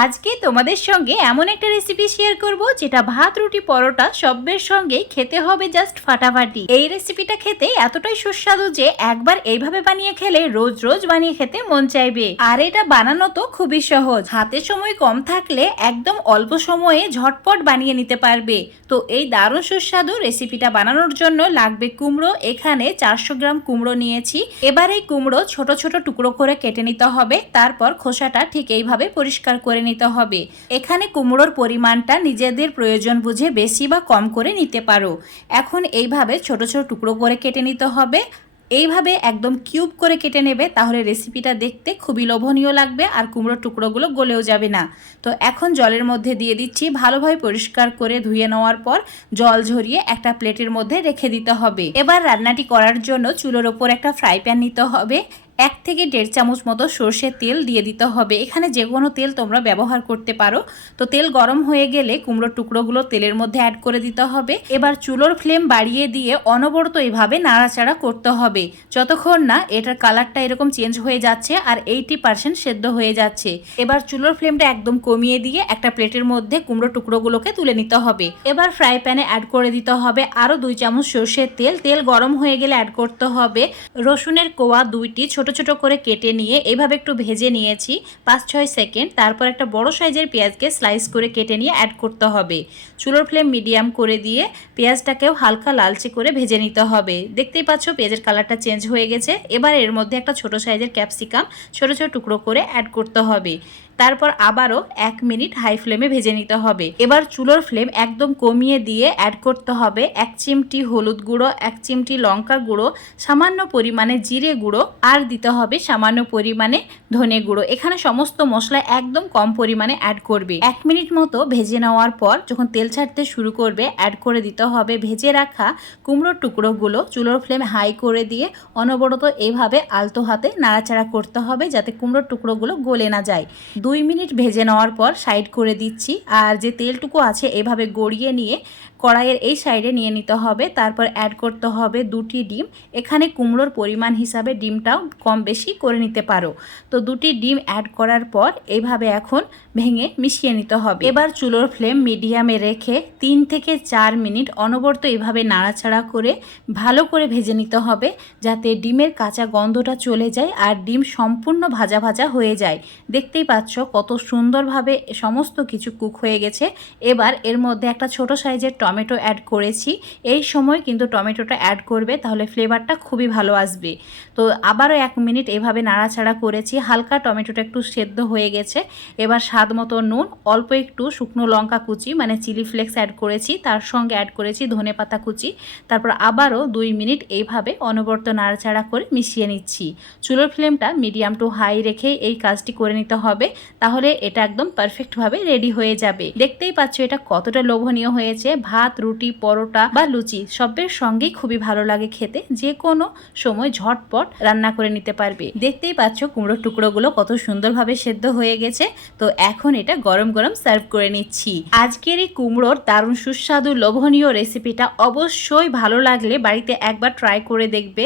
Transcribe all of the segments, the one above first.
আজকে তোমাদের সঙ্গে এমন একটা রেসিপি শেয়ার করব, যেটা ভাত, রুটি, পরোটা সবের সঙ্গে খেতে হবে জাস্ট ফাটাফাটি। এই রেসিপিটা খেতে এতটাই সুস্বাদু যে একবার এইভাবে বানিয়ে খেলে রোজ রোজ বানিয়ে খেতে মন চাইবে। আর এটা বানানো তো খুবই সহজ। হাতে সময় কম থাকলে একদম অল্প সময়ে ঝটপট বানিয়ে নিতে পারবে। তো এই দারুণ সুস্বাদু রেসিপিটা বানানোর জন্য লাগবে কুমড়ো। এখানে চারশো গ্রাম কুমড়ো নিয়েছি। এবার এই কুমড়ো ছোট ছোট টুকরো করে কেটে নিতে হবে। তারপর খোসাটা ঠিক এইভাবে পরিষ্কার করে নিতে হবে। এখানে কুমড়োর পরিমাণটা নিজেদের প্রয়োজন বুঝে বেশি বা কম করে নিতে পারো। এখন এইভাবে ছোট ছোট টুকরো করে কেটে নিতে হবে। এইভাবে একদম কিউব করে কেটে নেবে, তাহলে রেসিপিটা দেখতে খুবই লোভনীয় লাগবে আর কুমড়োর টুকরোগুলো গলেও যাবে না। তো এখন জলের মধ্যে দিয়ে দিচ্ছি, ভালোভাবে পরিষ্কার করে ধুয়ে নেওয়ার পর জল ঝরিয়ে একটা প্লেটের মধ্যে রেখে দিতে হবে। এবার রান্নাটি করার জন্য চুলোর ওপর একটা ফ্রাই প্যান নিতে হবে। এক থেকে দেড় চামচ মতো সর্ষের তেল দিয়ে দিতে হবে। এখানে যে কোনো তেল তোমরা ব্যবহার করতে পারো। তো তেল গরম হয়ে গেলে কুমড়োর টুকরোগুলো তেলের মধ্যে অ্যাড করে দিতে হবে। এবার চুলোর ফ্লেম বাড়িয়ে দিয়ে অনবরত এইভাবে নাড়াচাড়া করতে হবে। যতক্ষণ না এটার কালারটা এরকম চেঞ্জ হয়ে যাচ্ছে আর এইটি পার্সেন্ট সেদ্ধ হয়ে যাচ্ছে। এবার চুলোর ফ্লেমটা একদম কমিয়ে দিয়ে একটা প্লেটের মধ্যে কুমড়ো টুকরোগুলোকে তুলে নিতে হবে। এবার ফ্রাই প্যানে অ্যাড করে দিতে হবে আরও দুই চামচ সর্ষের তেল। তেল গরম হয়ে গেলে অ্যাড করতে হবে। রসুনের কোয়া দুইটি ছোট ছোট করে কেটে নিয়ে এভাবে একটু ভেজে নিয়েছি। পাঁচ ছয় সেকেন্ড। তারপর একটা বড় সাইজের পেঁয়াজকে স্লাইস করে কেটে নিয়ে অ্যাড করতে হবে। চুলোর ফ্লেম মিডিয়াম করে দিয়ে পেঁয়াজটাকেও হালকা লালচে করে ভেজে নিতে হবে। দেখতেই পাচ্ছ পেঁয়াজের কালারটা চেঞ্জ হয়ে গেছে। এবার এর মধ্যে একটা ছোট সাইজের ক্যাপসিকাম ছোট ছোট টুকরো করে অ্যাড করতে হবে। তারপর আবারও এক মিনিট হাই ফ্লেমে ভেজে নিতে হবে। এবার চুলোর ফ্লেম একদম কমিয়ে দিয়ে অ্যাড করতে হবে এক চিমটি হলুদ গুঁড়ো, এক চিমটি লঙ্কা গুঁড়ো, সামান্য পরিমাণে জিরে গুঁড়ো, আর দিতে হবে সামান্য পরিমাণে ধনে গুঁড়ো। এখানে সমস্ত মশলা একদম কম পরিমাণে অ্যাড করবে। এক মিনিট মতো ভেজে নেওয়ার পর যখন তেল ছাড়তে শুরু করবে অ্যাড করে দিতে হবে ভেজে রাখা কুমড়োর টুকরোগুলো চুলোর ফ্লেম হাই করে দিয়ে অনবরত এইভাবে আলতো হাতে নাড়াচাড়া করতে হবে যাতে কুমড়োর টুকরোগুলো গলে না যায়। দুই মিনিট ভেজে নেওয়ার পর সাইড করে দিচ্ছি। আর যে তেলটুকু আছে, এভাবে গড়িয়ে নিয়ে কড়াইয়ের এই সাইডে নিয়ে নিতে হবে। তারপর অ্যাড করতে হবে দুটি ডিম। এখানে কুমড়োর পরিমাণ হিসাবে ডিমটাও কম বেশি করে নিতে পারো। তো দুটি ডিম অ্যাড করার পর এইভাবে এখন ভেঙে মিশিয়ে নিতে হবে। এবার চুলোর ফ্লেম মিডিয়ামে রেখে তিন থেকে চার মিনিট অনবরত এভাবে নাড়াচাড়া করে ভালো করে ভেজে নিতে হবে যাতে ডিমের কাঁচা গন্ধটা চলে যায় আর ডিম সম্পূর্ণ ভাজা ভাজা হয়ে যায়। দেখতেই পাচ্ছ কত সুন্দরভাবে সমস্ত কিছু কুক হয়ে গেছে। এবার এর মধ্যে একটা ছোট সাইজের টমেটো অ্যাড করেছি। এই সময় কিন্তু টমেটোটা অ্যাড করবে, তাহলে ফ্লেভারটা খুবই ভালো আসবে। তো আবারও এক মিনিট এভাবে নাড়াচাড়া করেছি, হালকা টমেটোটা একটু সেদ্ধ হয়ে গেছে। এবার স্বাদ মতো নুন, অল্প একটু শুকনো লঙ্কা কুচি মানে চিলি ফ্লেক্স অ্যাড করেছি, তার সঙ্গে অ্যাড করেছি ধনে পাতা কুচি। তারপর আবারও দুই মিনিট এইভাবে অনবরত নাড়াচাড়া করে মিশিয়ে নিচ্ছি। চুলোর ফ্লেমটা মিডিয়াম টু হাই রেখে এই কাজটি করে নিতে হবে, তাহলে এটা একদম পারফেক্টভাবে রেডি হয়ে যাবে। দেখতেই পাচ্ছ এটা কতটা লোভনীয় হয়েছে ভাত, রুটি, পরোটা বা লুচি সবের সঙ্গেই খুবই ভালো লাগে খেতে। যে কোনো সময় ঝটপট রান্না করে নিতে পারবে। দেখতেই পাচ্ছ কুমড়োর টুকরোগুলো কত সুন্দরভাবে সেদ্ধ হয়ে গেছে। তো এখন এটা গরম গরম সার্ভ করে নিচ্ছি। আজকের এই কুমড়োর দারুণ সুস্বাদু লোভনীয় রেসিপিটা অবশ্যই ভালো লাগলে বাড়িতে একবার ট্রাই করে দেখবে।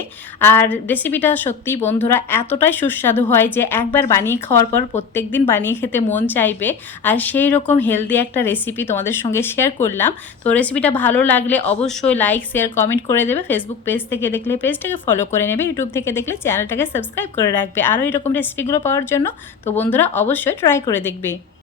আর রেসিপিটা সত্যি বন্ধুরা এতটাই সুস্বাদু হয় যে একবার বানিয়ে খাওয়ার পর প্রত্যেক দিন বানিয়ে খেতে মন চাইবে। আর সেই রকম হেলদি একটা রেসিপি তোমাদের সঙ্গে শেয়ার করলাম। তো রেসিপিটা ভালো লাগলে অবশ্যই লাইক, শেয়ার, কমেন্ট করে দেবে। ফেসবুক পেজ থেকে দেখলে পেজটাকে ফলো করে নেবে। ইউটিউব থেকে দেখলে চ্যানেলটাকে সাবস্ক্রাইব করে রাখবে। আরও এরকম রেসিপিগুলো পাওয়ার জন্য তো বন্ধুরা অবশ্যই ট্রাই করে দেখবে।